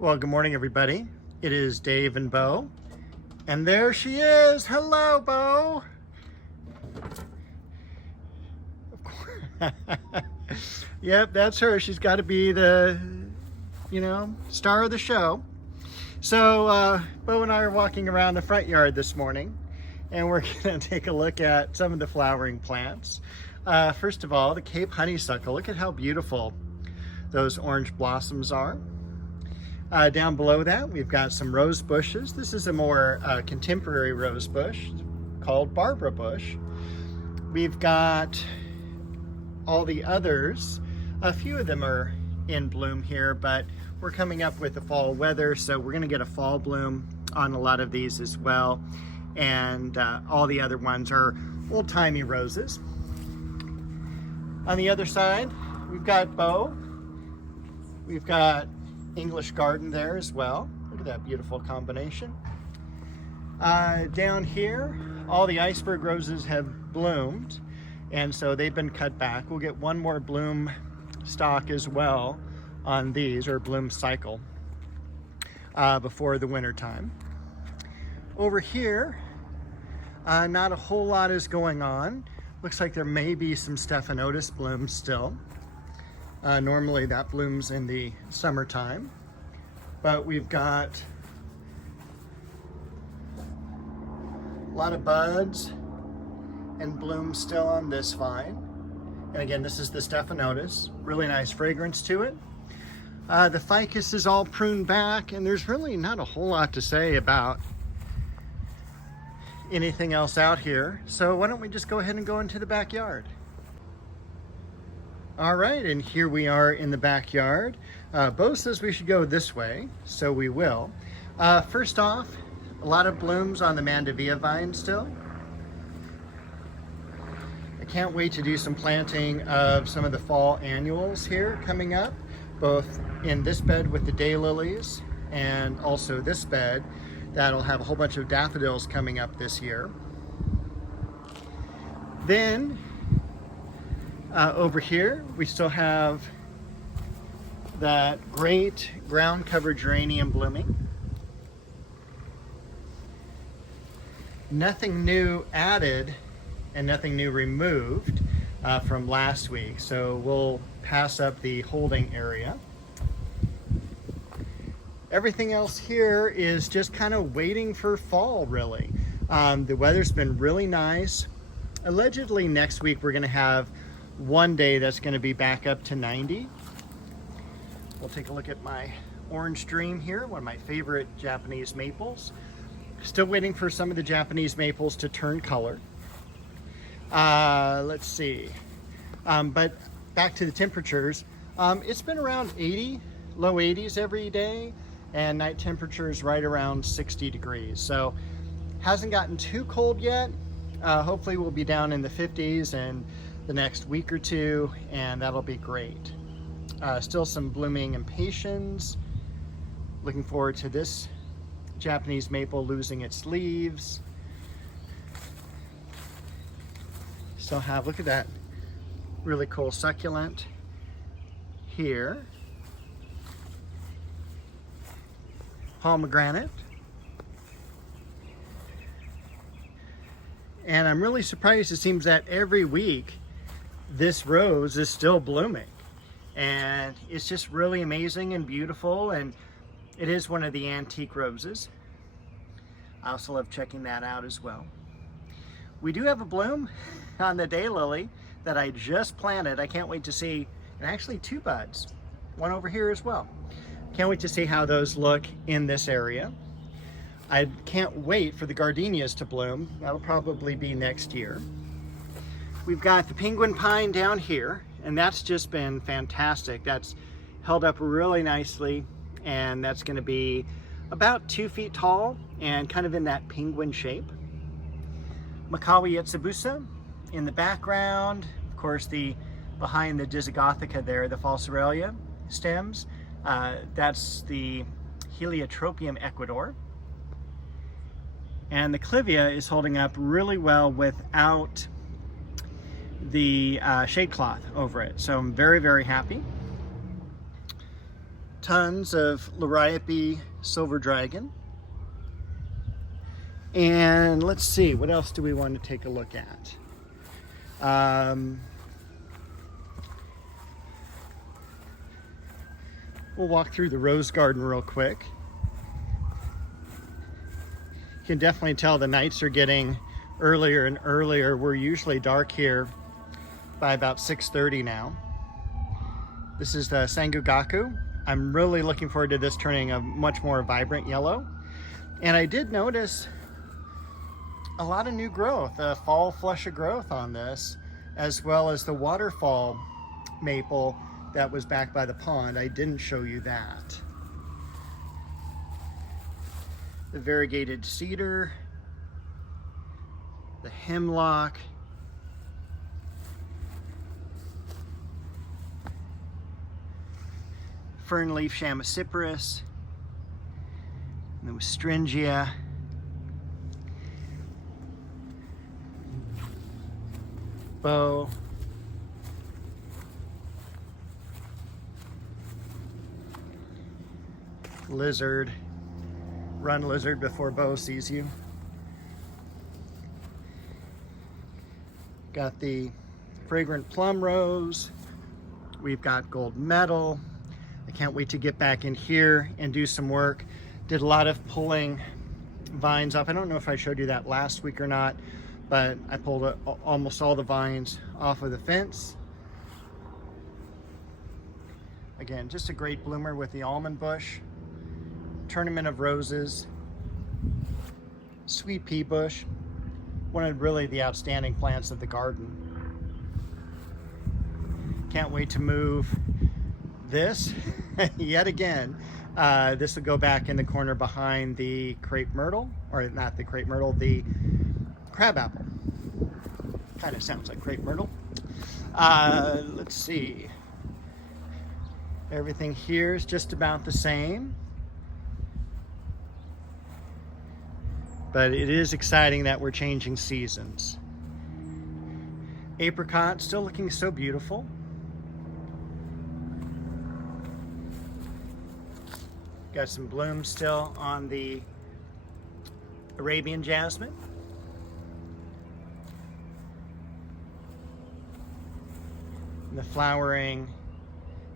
Well, good morning, everybody. It is Dave and Bo, and there she is. Hello, Bo. Yep, that's her. She's got to be the, star of the show. So, Bo and I are walking around the front yard this morning, and we're going to take a look at some of the flowering plants. First of all, the Cape honeysuckle. Look at how beautiful those orange blossoms are. Down below that, we've got some rose bushes. This is a more contemporary rose bush called Barbara bush. We've got all the others. A few of them are in bloom here, but we're coming up with the fall weather, so we're going to get a fall bloom on a lot of these as well. And all the other ones are old-timey roses. On the other side, we've got Bo. We've got English garden there as well. Look at that beautiful combination. Down here, all the iceberg roses have bloomed, and so they've been cut back. We'll get one more bloom stalk as well on these, or bloom cycle, before the winter time. Over here, not a whole lot is going on. Looks like there may be some stephanotis blooms still. Normally that blooms in the summertime, but we've got a lot of buds and blooms still on this vine. And again, this is the stephanotis, really nice fragrance to it. The ficus is all pruned back, and there's really not a whole lot to say about anything else out here. So why don't we just go ahead and go into the backyard? All right, and here we are in the backyard. Bo says we should go this way, so we will. First off, a lot of blooms on the Mandevilla vine still. I can't wait to do some planting of some of the fall annuals here coming up, both in this bed with the daylilies and also this bed that'll have a whole bunch of daffodils coming up this year. Then over here, we still have that great ground cover geranium blooming. Nothing new added and nothing new removed from last week, so we'll pass up the holding area. Everything else here is just kind of waiting for fall, really. The weather's been really nice. Allegedly next week we're going to have one day that's going to be back up to 90. We'll take a look at my Orange Dream here, one of my favorite Japanese maples. Still waiting for some of the Japanese maples to turn color. Let's see. But back to the temperatures. It's been around 80, low 80s every day, and night temperatures right around 60 degrees. So hasn't gotten too cold yet. Hopefully we'll be down in the 50s and the next week or two, and that'll be great. Still some blooming impatiens. Looking forward to this Japanese maple losing its leaves. Still have, look at that really cool succulent here. Pomegranate. And I'm really surprised. It seems that every week this rose is still blooming, and it's just really amazing and beautiful, and it is one of the antique roses. I also love checking that out as well. We do have a bloom on the daylily that I just planted. I can't wait to see, and actually two buds, one over here as well. Can't wait to see how those look in this area. I can't wait for the gardenias to bloom. That'll probably be next year. We've got the penguin pine down here, and that's just been fantastic. That's held up really nicely, and that's going to be about 2 feet tall and kind of in that penguin shape. Makawi Yetsubusa in the background. Of course, behind the Disigothica there, the Falsaralia stems. That's the Heliotropium ecuador. And the Clivia is holding up really well without the shade cloth over it. So I'm very, very happy. tons of Liriope silver dragon. And let's see, what else do we want to take a look at? We'll walk through the rose garden real quick. You can definitely tell the nights are getting earlier and earlier. We're usually dark here by about 6:30 now. This is the Sangugaku. I'm really looking forward to this turning a much more vibrant yellow. And I did notice a lot of new growth, a fall flush of growth on this, as well as the waterfall maple that was back by the pond. I didn't show you that. The variegated cedar, the hemlock, fernleaf chamaecyparis, and the Westringia, bow, lizard. Run, lizard, before Bo sees you. Got the fragrant plum rose. We've got gold medal. I can't wait to get back in here and do some work. Did a lot of pulling vines up. I don't know if I showed you that last week or not, but I pulled almost all the vines off of the fence. Again, just a great bloomer with the almond bush. Tournament of roses, sweet pea bush, one of really the outstanding plants of the garden. Can't wait to move this yet again. This will go back in the corner behind the crepe myrtle, or not the crepe myrtle, the crabapple. Kind of sounds like crepe myrtle. Let's see. Everything here is just about the same. But it is exciting that we're changing seasons. Apricot still looking so beautiful. Got some blooms still on the Arabian jasmine. And the flowering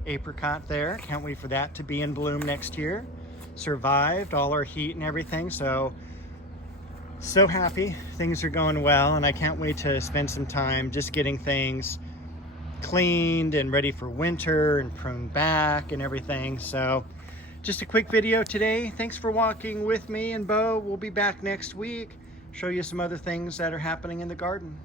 apricot there. Can't wait for that to be in bloom next year. Survived all our heat and everything, so happy things are going well, and I can't wait to spend some time just getting things cleaned and ready for winter and pruned back and everything. So just a quick video today. Thanks for walking with me and Bo. We'll be back next week, show you some other things that are happening in the garden.